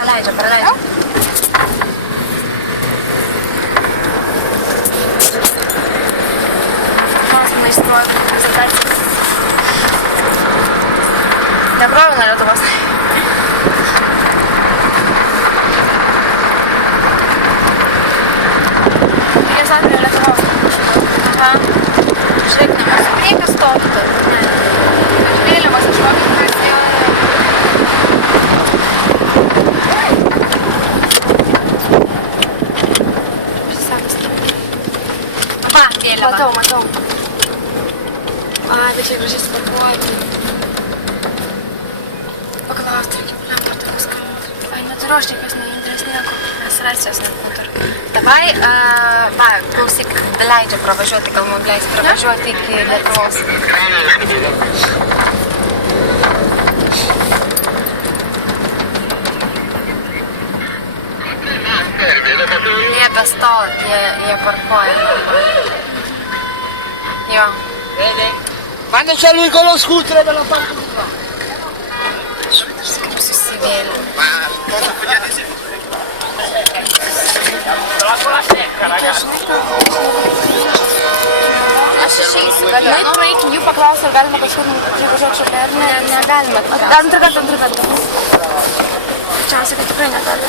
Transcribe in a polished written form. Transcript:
Praleidžia. Klausimai išstrojo prezentacijos. Nekrovė nuo Lietuvos. Reikės atveju Lietuvos. Aha. Žiūrėk, nemas priekį stopti. Aš vėliavas išvokit, kas jau Matau. Ai, bet čia gražiai supakuoti. Paklausti, reikia paliam skambinti. Ai, neturiu aš tikiuos neįdrės nieko. Nes racijos net neturiu. Davai, klausyk, leidžia pravažiuoti, gal man leis pravažiuoti iki Lietuvos. Liepia stot, jie parkuoja. Jo. Vedi? Quando c'è lui con lo scooter dalla parte di qua. Švitas kaip susivėlė. Aš išeisiu, galiu. Nueikim jų paklausti, ar galima kažkur privažiuoti šalia, ar ne? Negalime. Antrą kartą. Greičiausiai, kad tikrai negali.